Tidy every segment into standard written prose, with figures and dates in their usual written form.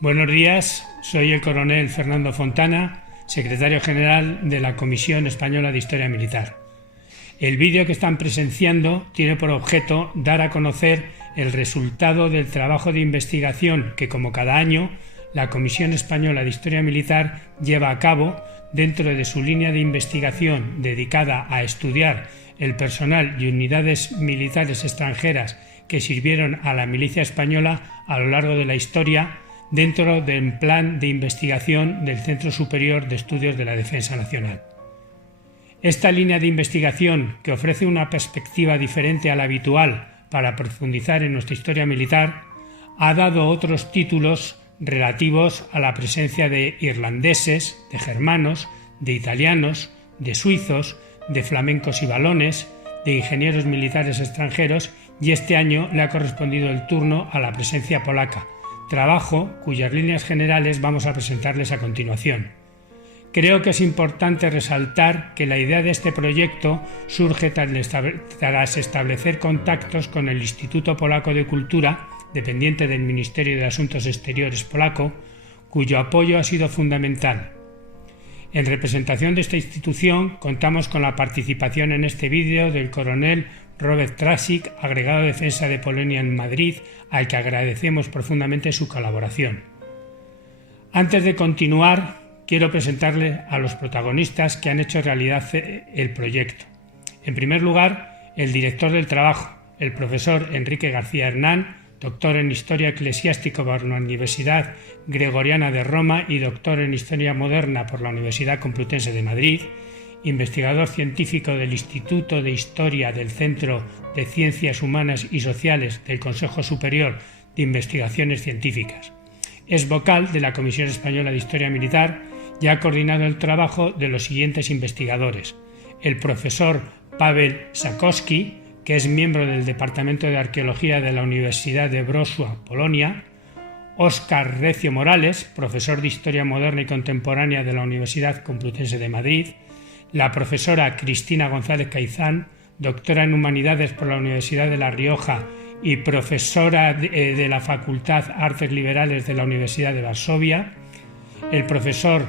Buenos días, soy el coronel Fernando Fontana, secretario general de la Comisión Española de Historia Militar. El vídeo que están presenciando tiene por objeto dar a conocer el resultado del trabajo de investigación que, como cada año, la Comisión Española de Historia Militar lleva a cabo dentro de su línea de investigación dedicada a estudiar el personal y unidades militares extranjeras que sirvieron a la milicia española a lo largo de la historia dentro del plan de investigación del Centro Superior de Estudios de la Defensa Nacional. Esta línea de investigación, que ofrece una perspectiva diferente a la habitual para profundizar en nuestra historia militar, ha dado otros títulos relativos a la presencia de irlandeses, de germanos, de italianos, de suizos, de flamencos y valones, de ingenieros militares extranjeros, y este año le ha correspondido el turno a la presencia polaca, trabajo cuyas líneas generales vamos a presentarles a continuación. Creo que es importante resaltar que la idea de este proyecto surge tras establecer contactos con el Instituto Polaco de Cultura, dependiente del Ministerio de Asuntos Exteriores polaco, cuyo apoyo ha sido fundamental. En representación de esta institución contamos con la participación en este vídeo del coronel Robert Trasik, agregado de defensa de Polonia en Madrid, al que agradecemos profundamente su colaboración. Antes de continuar, quiero presentarle a los protagonistas que han hecho realidad el proyecto. En primer lugar, el director del trabajo, el profesor Enrique García Hernán, doctor en Historia Eclesiástica por la Universidad Gregoriana de Roma y doctor en Historia Moderna por la Universidad Complutense de Madrid, investigador científico del Instituto de Historia del Centro de Ciencias Humanas y Sociales del Consejo Superior de Investigaciones Científicas. Es vocal de la Comisión Española de Historia Militar y ha coordinado el trabajo de los siguientes investigadores: el profesor Paweł Sakowski, que es miembro del Departamento de Arqueología de la Universidad de Wrocław, Polonia; Óscar Recio Morales, profesor de Historia Moderna y Contemporánea de la Universidad Complutense de Madrid; la profesora Cristina González Caizán, doctora en Humanidades por la Universidad de La Rioja y profesora de la Facultad Artes Liberales de la Universidad de Varsovia; el profesor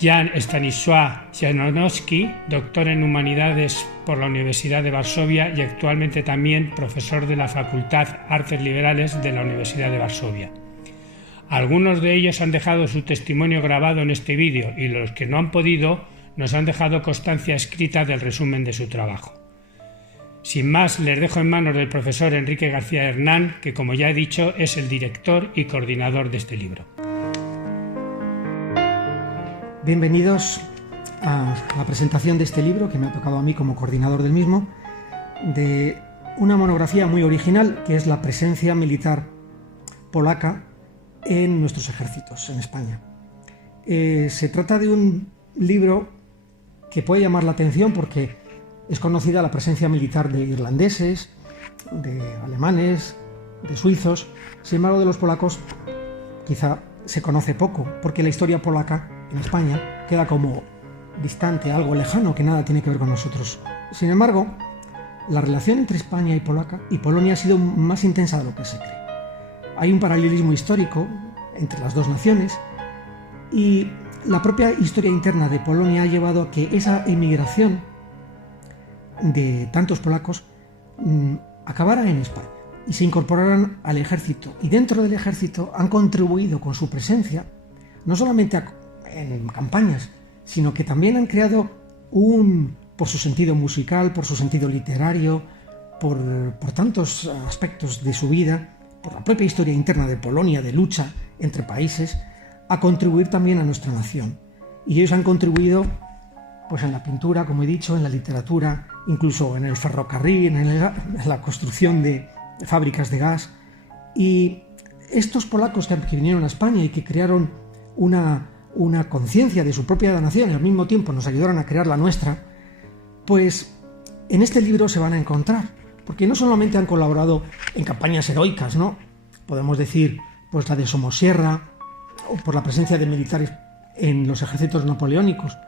Jan Stanisław Janowski, doctor en Humanidades por la Universidad de Varsovia y actualmente también profesor de la Facultad Artes Liberales de la Universidad de Varsovia. Algunos de ellos han dejado su testimonio grabado en este vídeo y los que no han podido nos han dejado constancia escrita del resumen de su trabajo. Sin más, les dejo en manos del profesor Enrique García Hernán, que, como ya he dicho, es el director y coordinador de este libro. Bienvenidos a la presentación de este libro, que me ha tocado a mí como coordinador del mismo, de una monografía muy original, que es la presencia militar polaca en nuestros ejércitos en España. Se trata de un libro que puede llamar la atención porque es conocida la presencia militar de irlandeses, de alemanes, de suizos. Sin embargo, de los polacos quizá se conoce poco, porque la historia polaca en España queda como distante, algo lejano, que nada tiene que ver con nosotros. Sin embargo, la relación entre España y Polonia ha sido más intensa de lo que se cree. Hay un paralelismo histórico entre las dos naciones y la propia historia interna de Polonia ha llevado a que esa emigración de tantos polacos acabara en España y se incorporaran al ejército. Y dentro del ejército han contribuido con su presencia, no solamente en campañas, sino que también han creado por su sentido musical, por su sentido literario, por tantos aspectos de su vida, por la propia historia interna de Polonia, de lucha entre países, a contribuir también a nuestra nación. Y ellos han contribuido pues en la pintura, como he dicho, en la literatura, incluso en el ferrocarril, en la construcción de fábricas de gas. Y estos polacos que vinieron a España y que crearon una conciencia de su propia nación y al mismo tiempo nos ayudaron a crear la nuestra, pues en este libro se van a encontrar, porque no solamente han colaborado en campañas heroicas, ¿no? Podemos decir pues la de Somosierra, o por la presencia de militares en los ejércitos napoleónicos,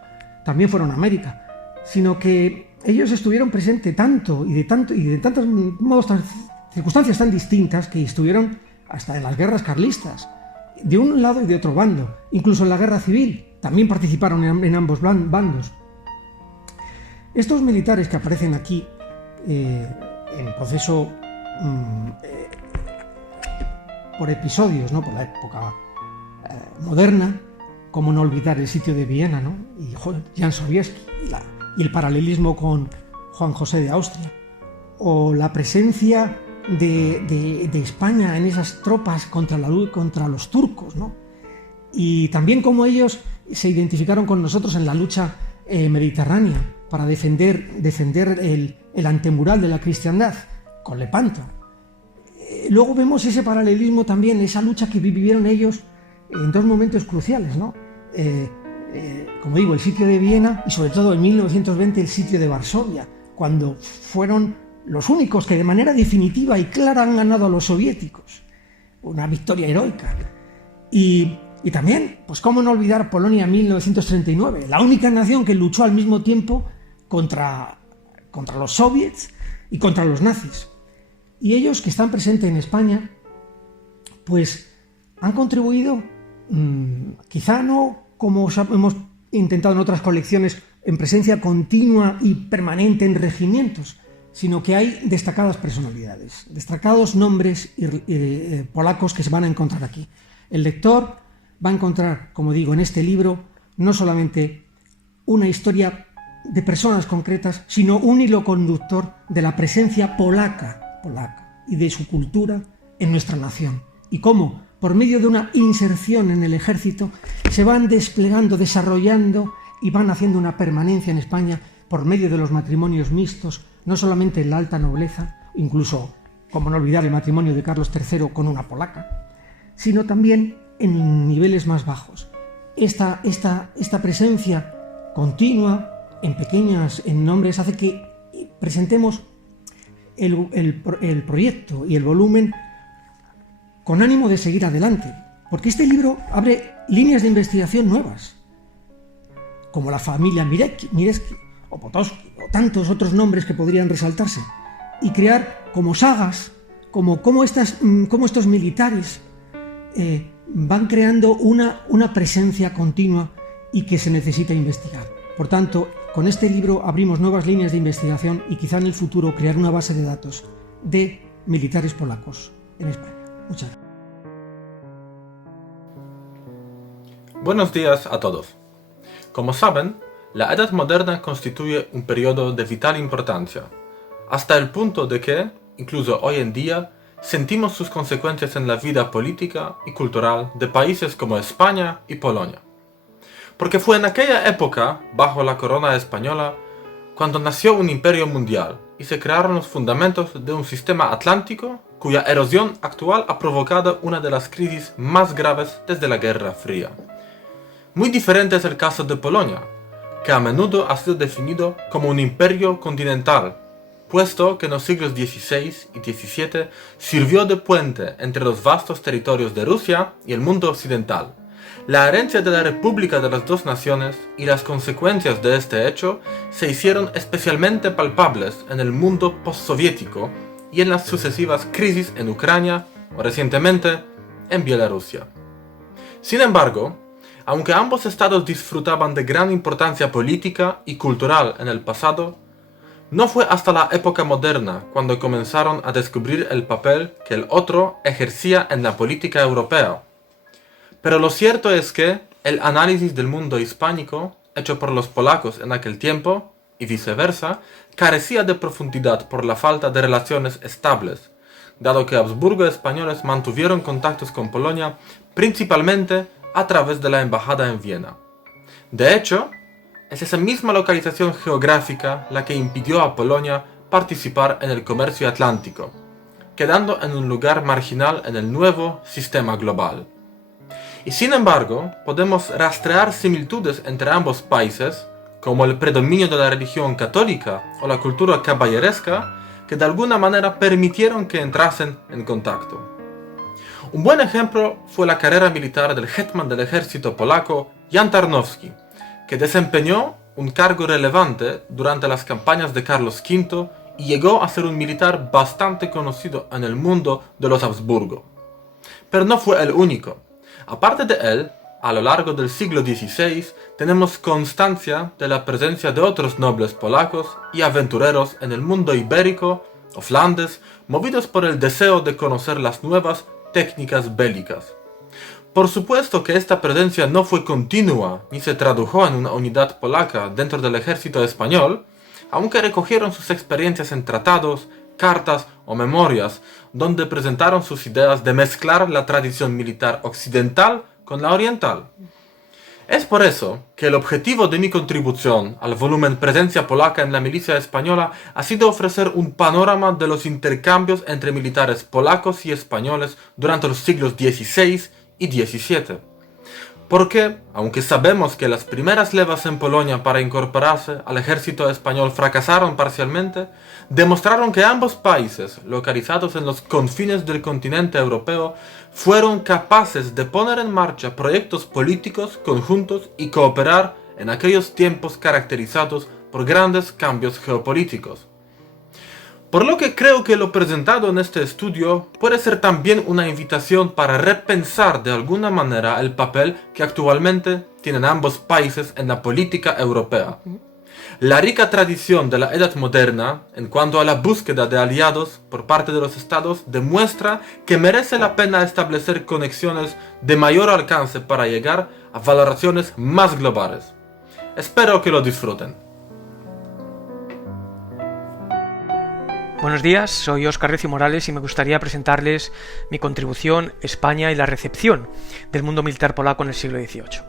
también fueron a América, sino que ellos estuvieron presentes tanto y de tantos modos, circunstancias tan distintas, que estuvieron hasta en las guerras carlistas, de un lado y de otro bando, incluso en la guerra civil, también participaron en ambos bandos. Estos militares que aparecen aquí en proceso por episodios, ¿no? Por la época moderna, como no olvidar el sitio de Viena, ¿no? Y Jan Sobieski y el paralelismo con Juan José de Austria, o la presencia de España en esas tropas contra los turcos, ¿no? Y también cómo ellos se identificaron con nosotros en la lucha mediterránea para defender el antemural de la cristiandad con Lepanto. Luego vemos ese paralelismo también, esa lucha que vivieron ellos en dos momentos cruciales, ¿no? Como digo, el sitio de Viena y sobre todo en 1920 el sitio de Varsovia, cuando fueron los únicos que de manera definitiva y clara han ganado a los soviéticos. Una victoria heroica. Y también, pues cómo no olvidar Polonia en 1939, la única nación que luchó al mismo tiempo contra los soviets y contra los nazis. Y ellos, que están presentes en España, pues han contribuido, quizá no como hemos intentado en otras colecciones, en presencia continua y permanente en regimientos, sino que hay destacadas personalidades, destacados nombres polacos que se van a encontrar aquí. El lector va a encontrar, como digo, en este libro, no solamente una historia de personas concretas, sino un hilo conductor de la presencia polaca y de su cultura en nuestra nación. Y cómo, por medio de una inserción en el ejército, se van desplegando, desarrollando y van haciendo una permanencia en España por medio de los matrimonios mixtos, no solamente en la alta nobleza, incluso, como no olvidar, el matrimonio de Carlos III con una polaca, sino también en niveles más bajos. Esta presencia continua en nombres hace que presentemos el proyecto y el volumen con ánimo de seguir adelante, porque este libro abre líneas de investigación nuevas, como la familia Mirecki o Potocki o tantos otros nombres que podrían resaltarse, y crear como sagas, como estos militares van creando una presencia continua y que se necesita investigar. Por tanto, con este libro abrimos nuevas líneas de investigación y quizá en el futuro crear una base de datos de militares polacos en España. Muchas gracias. Buenos días a todos. Como saben, la Edad Moderna constituye un periodo de vital importancia, hasta el punto de que, incluso hoy en día, sentimos sus consecuencias en la vida política y cultural de países como España y Polonia. Porque fue en aquella época, bajo la corona española, cuando nació un imperio mundial y se crearon los fundamentos de un sistema atlántico cuya erosión actual ha provocado una de las crisis más graves desde la Guerra Fría. Muy diferente es el caso de Polonia, que a menudo ha sido definido como un imperio continental, puesto que en los siglos XVI y XVII sirvió de puente entre los vastos territorios de Rusia y el mundo occidental. La herencia de la República de las dos naciones y las consecuencias de este hecho se hicieron especialmente palpables en el mundo postsoviético y en las sucesivas crisis en Ucrania o recientemente en Bielorrusia. Sin embargo, aunque ambos estados disfrutaban de gran importancia política y cultural en el pasado, no fue hasta la época moderna cuando comenzaron a descubrir el papel que el otro ejercía en la política europea. Pero lo cierto es que el análisis del mundo hispánico, hecho por los polacos en aquel tiempo, y viceversa, carecía de profundidad por la falta de relaciones estables, dado que Habsburgo españoles mantuvieron contactos con Polonia principalmente a través de la embajada en Viena. De hecho, es esa misma localización geográfica la que impidió a Polonia participar en el comercio atlántico, quedando en un lugar marginal en el nuevo sistema global. Y sin embargo, podemos rastrear similitudes entre ambos países, como el predominio de la religión católica o la cultura caballeresca, que de alguna manera permitieron que entrasen en contacto. Un buen ejemplo fue la carrera militar del hetman del ejército polaco Jan Tarnowski, que desempeñó un cargo relevante durante las campañas de Carlos V y llegó a ser un militar bastante conocido en el mundo de los Habsburgo. Pero no fue el único. Aparte de él, a lo largo del siglo XVI tenemos constancia de la presencia de otros nobles polacos y aventureros en el mundo ibérico o Flandes, movidos por el deseo de conocer las nuevas técnicas bélicas. Por supuesto que esta presencia no fue continua ni se tradujo en una unidad polaca dentro del ejército español, aunque recogieron sus experiencias en tratados, cartas o memorias, donde presentaron sus ideas de mezclar la tradición militar occidental con la oriental. Es por eso que el objetivo de mi contribución al volumen Presencia polaca en la milicia española ha sido ofrecer un panorama de los intercambios entre militares polacos y españoles durante los siglos XVI y XVII. Porque, aunque sabemos que las primeras levas en Polonia para incorporarse al ejército español fracasaron parcialmente, demostraron que ambos países, localizados en los confines del continente europeo, fueron capaces de poner en marcha proyectos políticos conjuntos y cooperar en aquellos tiempos caracterizados por grandes cambios geopolíticos. Por lo que creo que lo presentado en este estudio puede ser también una invitación para repensar de alguna manera el papel que actualmente tienen ambos países en la política europea. La rica tradición de la Edad Moderna en cuanto a la búsqueda de aliados por parte de los estados demuestra que merece la pena establecer conexiones de mayor alcance para llegar a valoraciones más globales. Espero que lo disfruten. Buenos días, soy Óscar Recio Morales y me gustaría presentarles mi contribución España y la recepción del mundo militar polaco en el siglo XVIII.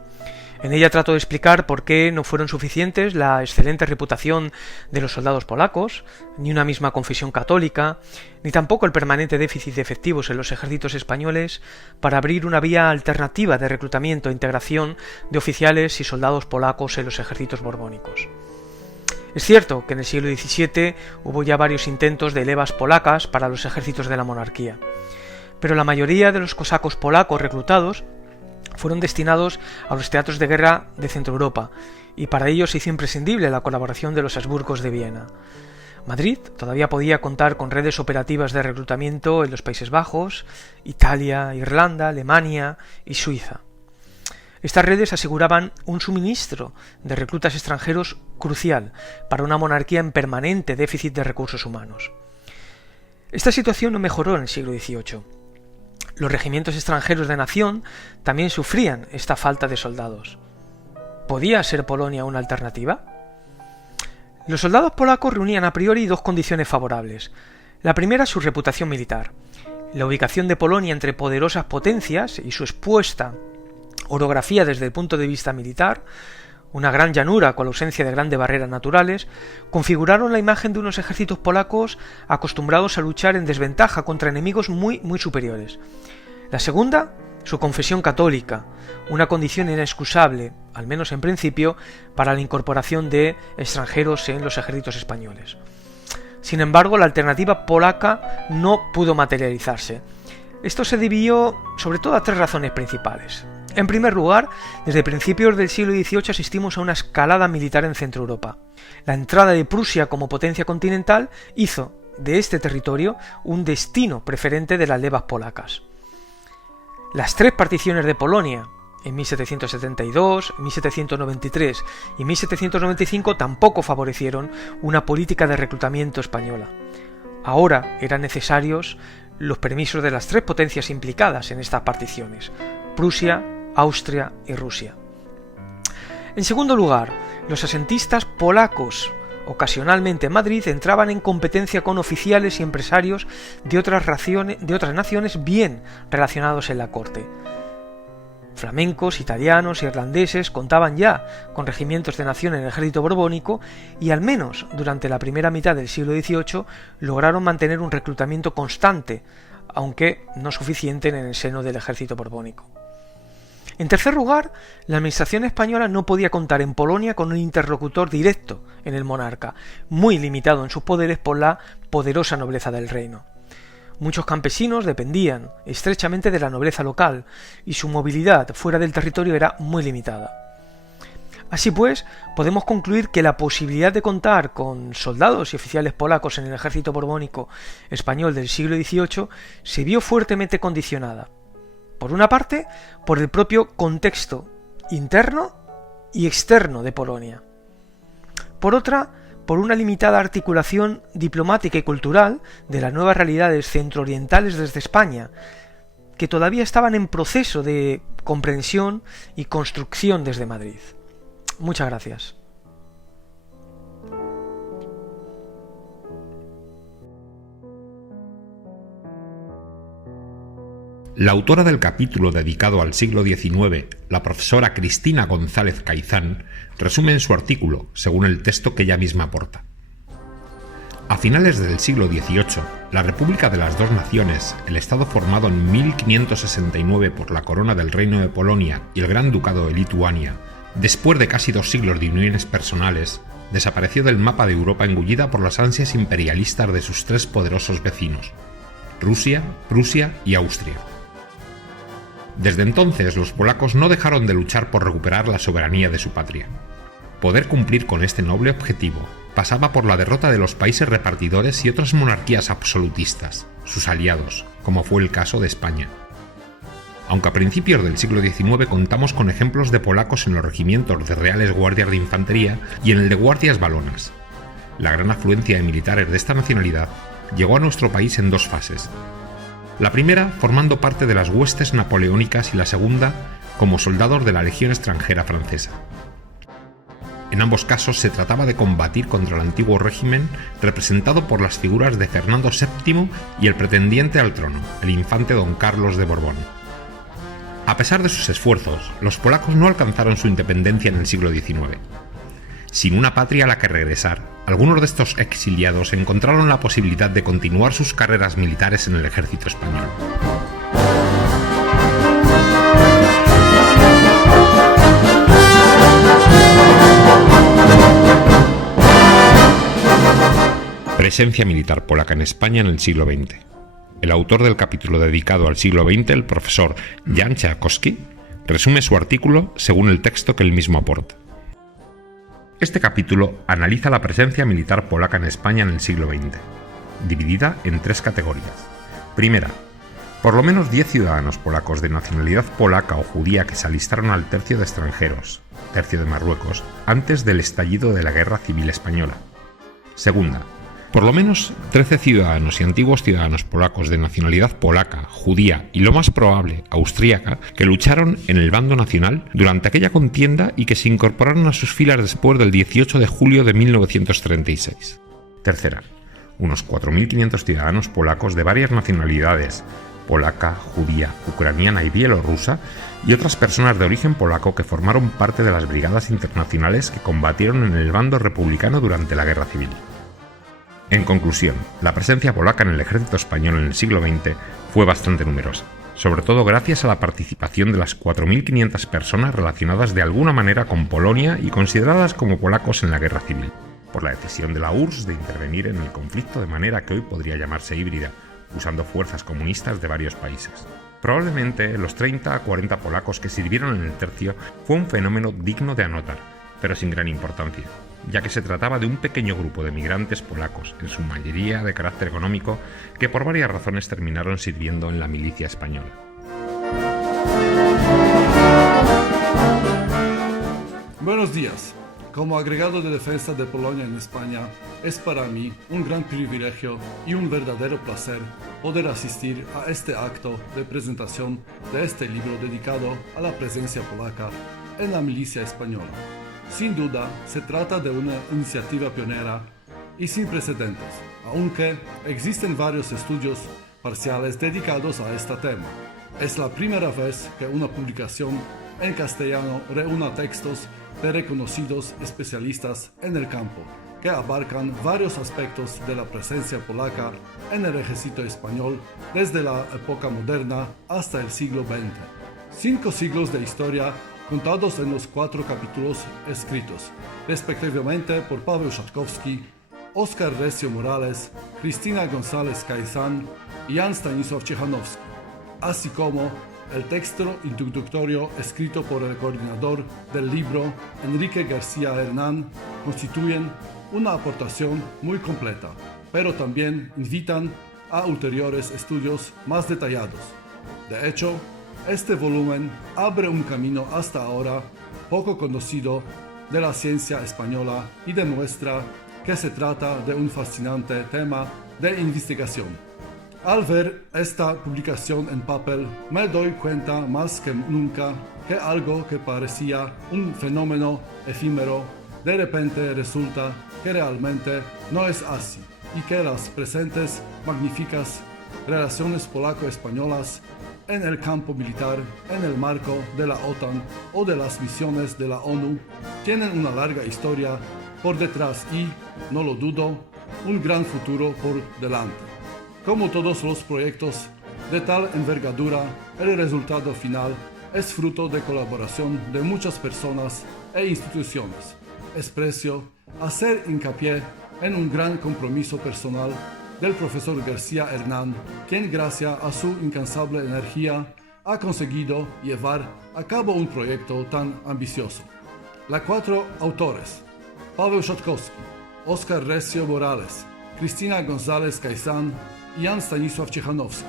En ella trato de explicar por qué no fueron suficientes la excelente reputación de los soldados polacos, ni una misma confesión católica, ni tampoco el permanente déficit de efectivos en los ejércitos españoles para abrir una vía alternativa de reclutamiento e integración de oficiales y soldados polacos en los ejércitos borbónicos. Es cierto que en el siglo XVII hubo ya varios intentos de levas polacas para los ejércitos de la monarquía, pero la mayoría de los cosacos polacos reclutados fueron destinados a los teatros de guerra de Centro Europa, y para ello se hizo imprescindible la colaboración de los Habsburgos de Viena. Madrid todavía podía contar con redes operativas de reclutamiento en los Países Bajos, Italia, Irlanda, Alemania y Suiza. Estas redes aseguraban un suministro de reclutas extranjeros crucial para una monarquía en permanente déficit de recursos humanos. Esta situación no mejoró en el siglo XVIII. Los regimientos extranjeros de nación también sufrían esta falta de soldados. ¿Podía ser Polonia una alternativa? Los soldados polacos reunían a priori dos condiciones favorables. La primera, su reputación militar. La ubicación de Polonia entre poderosas potencias y su expuesta orografía desde el punto de vista militar, una gran llanura con la ausencia de grandes barreras naturales, configuraron la imagen de unos ejércitos polacos acostumbrados a luchar en desventaja contra enemigos muy superiores. La segunda, su confesión católica, una condición inexcusable, al menos en principio, para la incorporación de extranjeros en los ejércitos españoles. Sin embargo, la alternativa polaca no pudo materializarse. Esto se debió sobre todo a tres razones principales. En primer lugar, desde principios del siglo XVIII asistimos a una escalada militar en Centro Europa. La entrada de Prusia como potencia continental hizo de este territorio un destino preferente de las levas polacas. Las tres particiones de Polonia, en 1772, 1793 y 1795, tampoco favorecieron una política de reclutamiento española. Ahora eran necesarios los permisos de las tres potencias implicadas en estas particiones: Prusia, Austria y Rusia. En segundo lugar, los asentistas polacos, ocasionalmente en Madrid, entraban en competencia con oficiales y empresarios de otras naciones bien relacionados en la corte. Flamencos, italianos, irlandeses contaban ya con regimientos de nación en el ejército borbónico y al menos durante la primera mitad del siglo XVIII lograron mantener un reclutamiento constante, aunque no suficiente en el seno del ejército borbónico. En tercer lugar, la administración española no podía contar en Polonia con un interlocutor directo en el monarca, muy limitado en sus poderes por la poderosa nobleza del reino. Muchos campesinos dependían estrechamente de la nobleza local y su movilidad fuera del territorio era muy limitada. Así pues, podemos concluir que la posibilidad de contar con soldados y oficiales polacos en el ejército borbónico español del siglo XVIII se vio fuertemente condicionada, Por una parte, por el propio contexto interno y externo de Polonia. Por otra, por una limitada articulación diplomática y cultural de las nuevas realidades centroorientales desde España, que todavía estaban en proceso de comprensión y construcción desde Madrid. Muchas gracias. La autora del capítulo dedicado al siglo XIX, la profesora Cristina González Caizán, resume en su artículo, según el texto que ella misma aporta. A finales del siglo XVIII, la República de las Dos Naciones, el Estado formado en 1569 por la Corona del Reino de Polonia y el Gran Ducado de Lituania, después de casi 2 siglos de uniones personales, desapareció del mapa de Europa engullida por las ansias imperialistas de sus 3 poderosos vecinos, Rusia, Prusia y Austria. Desde entonces, los polacos no dejaron de luchar por recuperar la soberanía de su patria. Poder cumplir con este noble objetivo pasaba por la derrota de los países repartidores y otras monarquías absolutistas, sus aliados, como fue el caso de España. Aunque a principios del siglo XIX contamos con ejemplos de polacos en los regimientos de Reales Guardias de Infantería y en el de Guardias Walonas. La gran afluencia de militares de esta nacionalidad llegó a nuestro país en 2 fases. La primera formando parte de las huestes napoleónicas y la segunda como soldados de la Legión extranjera francesa. En ambos casos se trataba de combatir contra el antiguo régimen representado por las figuras de Fernando VII y el pretendiente al trono, el infante don Carlos de Borbón. A pesar de sus esfuerzos, los polacos no alcanzaron su independencia en el siglo XIX. Sin una patria a la que regresar, algunos de estos exiliados encontraron la posibilidad de continuar sus carreras militares en el ejército español. Presencia militar polaca en España en el siglo XX. El autor del capítulo dedicado al siglo XX, el profesor Jan Tchaikovsky, resume su artículo según el texto que él mismo aporta. Este capítulo analiza la presencia militar polaca en España en el siglo XX, dividida en 3 categorías. Primera, por lo menos 10 ciudadanos polacos de nacionalidad polaca o judía que se alistaron al tercio de extranjeros, tercio de Marruecos, antes del estallido de la Guerra Civil Española. Segunda, por lo menos 13 ciudadanos y antiguos ciudadanos polacos de nacionalidad polaca, judía y lo más probable austríaca que lucharon en el bando nacional durante aquella contienda y que se incorporaron a sus filas después del 18 de julio de 1936. Tercera, unos 4.500 ciudadanos polacos de varias nacionalidades, polaca, judía, ucraniana y bielorrusa, y otras personas de origen polaco que formaron parte de las brigadas internacionales que combatieron en el bando republicano durante la Guerra Civil. En conclusión, la presencia polaca en el ejército español en el siglo XX fue bastante numerosa, sobre todo gracias a la participación de las 4.500 personas relacionadas de alguna manera con Polonia y consideradas como polacos en la Guerra Civil, por la decisión de la URSS de intervenir en el conflicto de manera que hoy podría llamarse híbrida, usando fuerzas comunistas de varios países. Probablemente los 30 a 40 polacos que sirvieron en el tercio fue un fenómeno digno de anotar, pero sin gran importancia, ya que se trataba de un pequeño grupo de migrantes polacos, en su mayoría de carácter económico, que por varias razones terminaron sirviendo en la milicia española. Buenos días. Como agregado de defensa de Polonia en España, es para mí un gran privilegio y un verdadero placer poder asistir a este acto de presentación de este libro dedicado a la presencia polaca en la milicia española. Sin duda, se trata de una iniciativa pionera y sin precedentes, aunque existen varios estudios parciales dedicados a este tema. Es la primera vez que una publicación en castellano reúne textos de reconocidos especialistas en el campo, que abarcan varios aspectos de la presencia polaca en el ejército español desde la época moderna hasta el siglo XX. 5 siglos de historia contados en los 4 capítulos escritos, respectivamente por Paweł Szatkowski, Óscar Recio Morales, Cristina González Caizán y Jan Stanisław Cichanowski, así como el texto introductorio escrito por el coordinador del libro, Enrique García Hernán, constituyen una aportación muy completa, pero también invitan a ulteriores estudios más detallados. De hecho, Este volumen abre un camino hasta ahora poco conocido de la ciencia española y demuestra que se trata de un fascinante tema de investigación. Al ver esta publicación en papel, me doy cuenta más que nunca que algo que parecía un fenómeno efímero, de repente resulta que realmente no es así, y que las presentes magníficas relaciones polaco-españolas en el campo militar, en el marco de la OTAN o de las misiones de la ONU, tienen una larga historia por detrás y, no lo dudo, un gran futuro por delante. Como todos los proyectos de tal envergadura, el resultado final es fruto de colaboración de muchas personas e instituciones. Es preciso hacer hincapié en un gran compromiso personal del profesor García Hernán, quien gracias a su incansable energía ha conseguido llevar a cabo un proyecto tan ambicioso. Los 4 autores, Paweł Szatkowski, Óscar Recio Morales, Cristina González Caizán y Jan Stanisław Ciechanowski,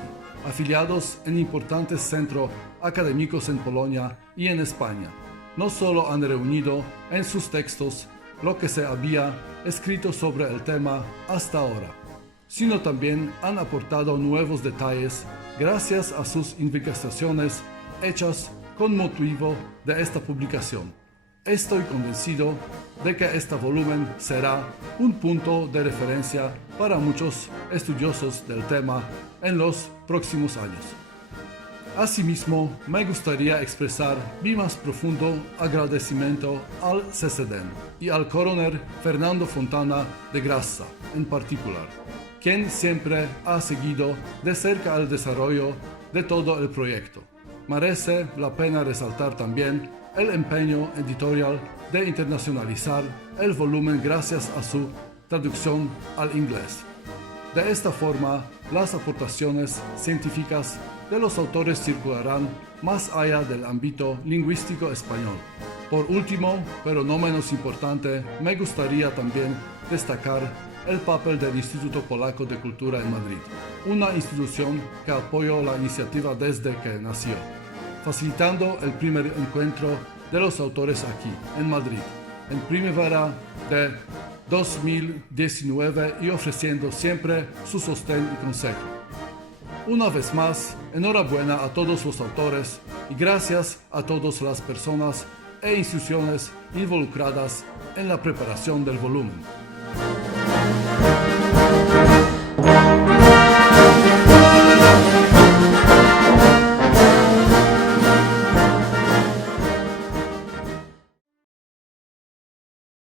afiliados en importantes centros académicos en Polonia y en España, no solo han reunido en sus textos lo que se había escrito sobre el tema hasta ahora, sino también han aportado nuevos detalles gracias a sus investigaciones hechas con motivo de esta publicación. Estoy convencido de que este volumen será un punto de referencia para muchos estudiosos del tema en los próximos años. Asimismo, me gustaría expresar mi más profundo agradecimiento al CCDEN y al coronel Fernando Fontana de Grassa en particular, quien siempre ha seguido de cerca el desarrollo de todo el proyecto. Merece la pena resaltar también el empeño editorial de internacionalizar el volumen gracias a su traducción al inglés. De esta forma, las aportaciones científicas de los autores circularán más allá del ámbito lingüístico español. Por último, pero no menos importante, me gustaría también destacar el papel del Instituto Polaco de Cultura en Madrid, una institución que apoyó la iniciativa desde que nació, facilitando el primer encuentro de los autores aquí, en Madrid, en primavera de 2019 y ofreciendo siempre su sostén y consejo. Una vez más, enhorabuena a todos los autores y gracias a todas las personas e instituciones involucradas en la preparación del volumen.